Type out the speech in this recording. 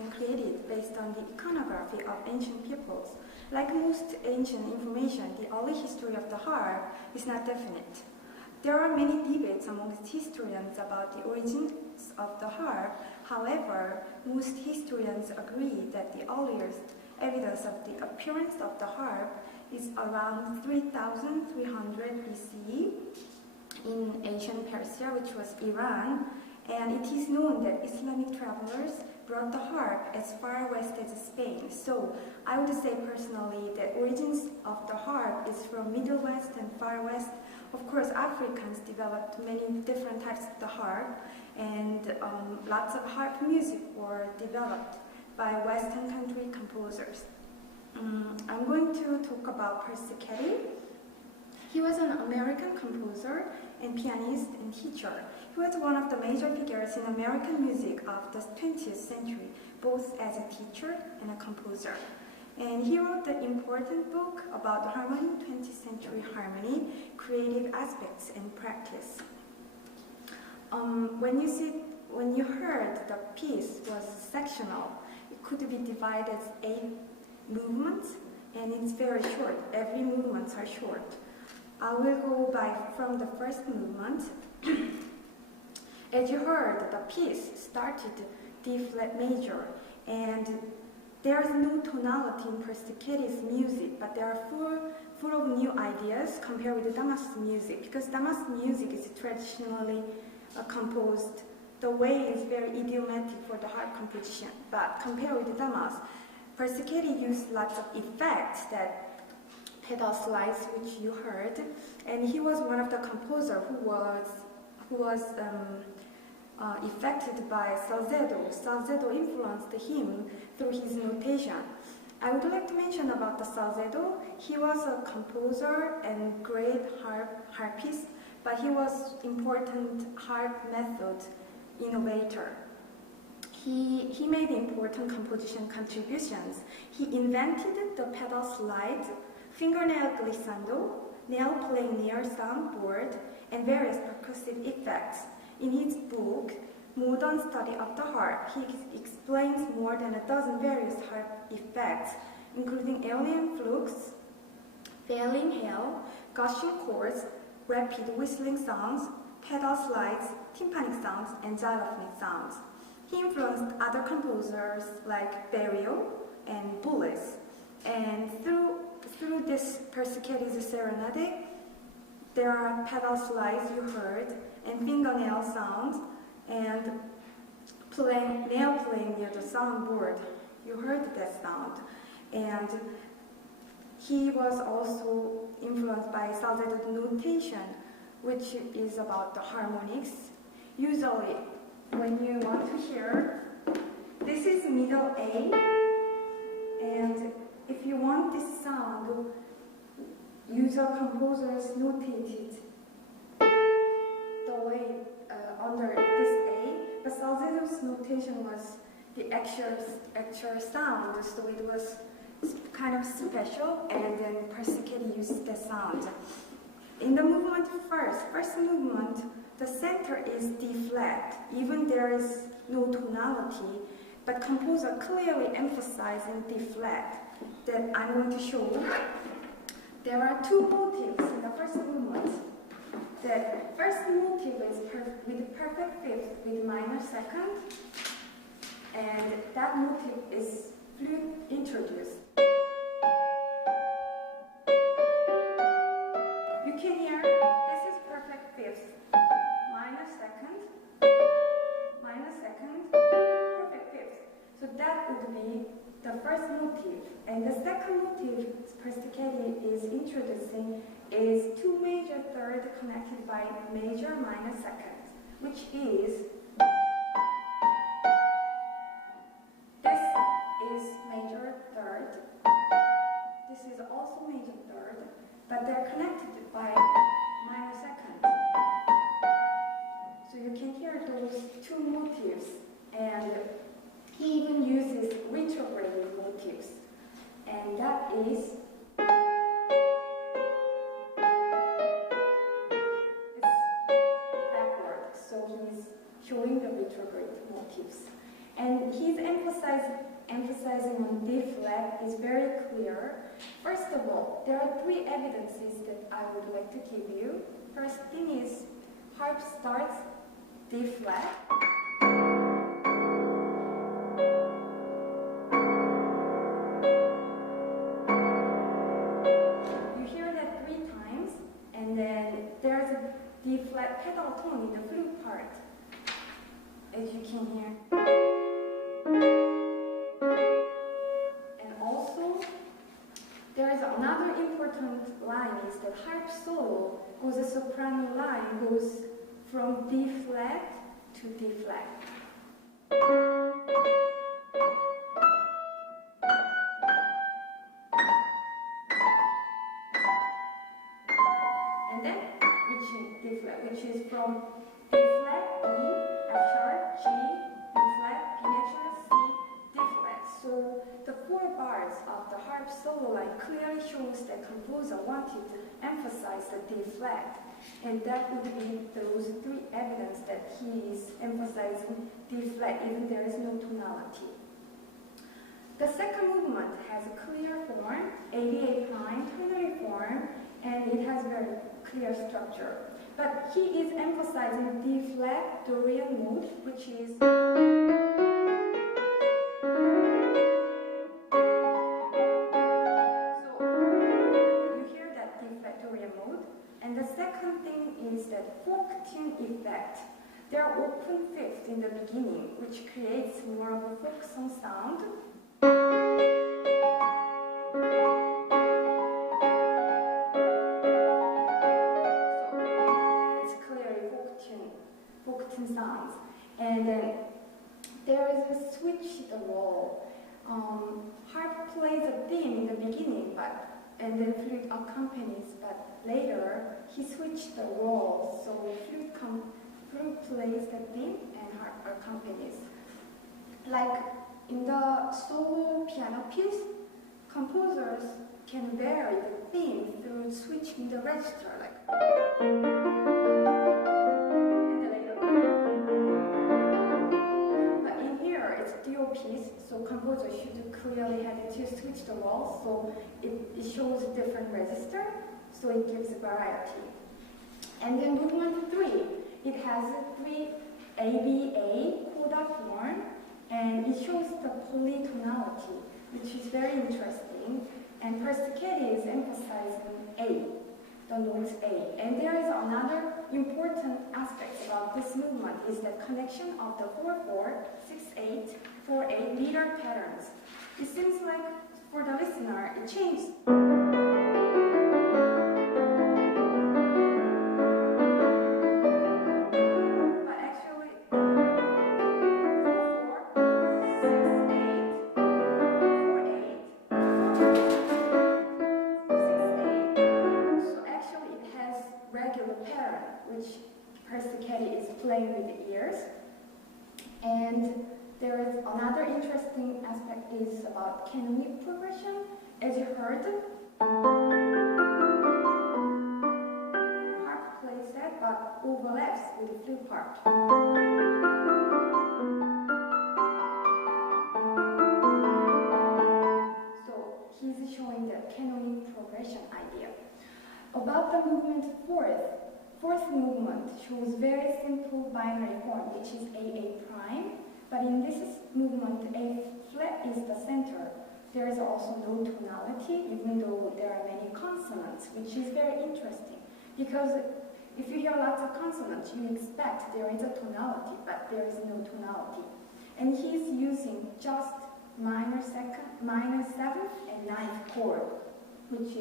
been created based on the iconography of ancient peoples. Like most ancient information, the early history of the harp is not definite. There are many debates amongst historians about the origins of the harp. However, most historians agree that the earliest evidence of the appearance of the harp is around 3300 BCE in ancient Persia, which was Iran, and it is known that Islamic travelers brought the harp as far west as Spain. So I would say personally that origins of the harp is from Middle West and Far West. Of course, Africans developed many different types of the harp, and lots of harp music were developed by Western country composers. I'm going to talk about Persichetti. He was an American composer and pianist and teacher. He was one of the major figures in American music of the 20th century, both as a teacher and a composer. And he wrote the important book about harmony, 20th century harmony, creative aspects and practice. When you heard the piece was sectional, it could be divided as 8 movements, and it's very short. Every movements are short. I will go from the first movement. As you heard, the piece started D flat major, and there is no tonality in Persicchetti's music, but they are full of new ideas compared with Damase music, because Damase music is traditionally composed. The way is very idiomatic for the harp composition, but compared with Damase, Persichetti used lots of effects, that pedal slides which you heard, and he was one of the composers who was affected by Salcedo. Salcedo influenced him through his notation. I would like to mention about the Salcedo. He was a composer and great harpist, but he was important harp method innovator. He made important composition contributions. He invented the pedal slide, fingernail glissando, nail playing near soundboard, and various percussive effects. In his book, Modern Study of the Harp, he explains more than a dozen various harp effects, including alien flukes, failing hail, gushing chords, rapid whistling sounds, pedal slides, tympanic sounds, and xylophonic sounds. He influenced other composers like Berio and Boulez. And through this Persicchetti's Serenade, there are pedal slides you heard, and fingernail sounds, and nail playing near the soundboard. You heard that sound. And he was also influenced by Salcedo's notation, which is about the harmonics. Usually, when you want to hear, this is middle A, and if you want this sound, usual composers notated the way under this A, but Salcedo's notation was the actual sound, so it was kind of special, and then Persichetti used the sound. In the movement first movement, the center is D flat, even there is no tonality, but composer clearly emphasizing D flat that I'm going to show. There are 2 motives in the first movement. The first motive is with perfect fifth with minor second, and that motive is flute introduced. You can hear this is perfect fifth, minor second, perfect fifth. So that would be the first motive. And the second motive Persichetti is introducing is 2 major third connected by major minor second, which is this is major third, this is also major third, but they're connected by minor second. So you can hear those 2 motives, and he even uses retrograde motives, and that is backward. So he's showing the retrograde motives, and he's emphasizing emphasizing on D flat is very clear. First of all, there are three evidences that I would like to give you. First thing is, harp starts D flat. You hear that 3 times, and then there's a D flat pedal tone in the flute part, as you can hear. And also, there is another important line is that harp solo goes a soprano line goes from D flat to D flat. And then reaching D flat, which is from D flat, E, F sharp, G, B flat, B natural, C, D flat. So the 4 bars of the harp solo line clearly shows that composer wanted to emphasize the D flat. And that would be those 3 evidence that he is emphasizing D flat even there is no tonality. The second movement has a clear form, ABA prime, ternary form, and it has very clear structure. But he is emphasizing D flat Dorian mode, which is and the second thing is that folk tune effect. There are open fifths in the beginning, which creates more of a folk song sound. So it's clearly folk tune sounds. And then there is a switch the role. Harp plays a theme in the beginning, and then flute accompanies, but later he switched the role, so flute plays the theme and harp accompanies. Like in the solo piano piece, composers can vary the theme through switching the register, like and then later. But in here it's duo piece, so composer should clearly have to switch the role, so it shows different register, so it gives variety. And then movement 3, it has 3 ABA coda form, and it shows the polytonality, which is very interesting. And Persichetti is emphasizing A, the notes A. And there is another important aspect about this movement is the connection of the 4/4, 6/8, 4/8 meter patterns. It seems like for the listener, it changed. But actually, 4/4, 6/8, 4/8, 6/8. So actually, it has regular pattern, which Persichetti is playing with the ears. And there is another interesting aspect is about canonic progression. As you heard, harp plays that but overlaps with the flute part. So he's showing the canonic progression idea. About the movement fourth movement shows very simple binary form, which is AA prime. But in this movement, A flat is the center. There is also no tonality, even though there are many consonants, which is very interesting. Because if you hear lots of consonants, you expect there is a tonality, but there is no tonality. And he's using just minor 7th and 9th chord, which is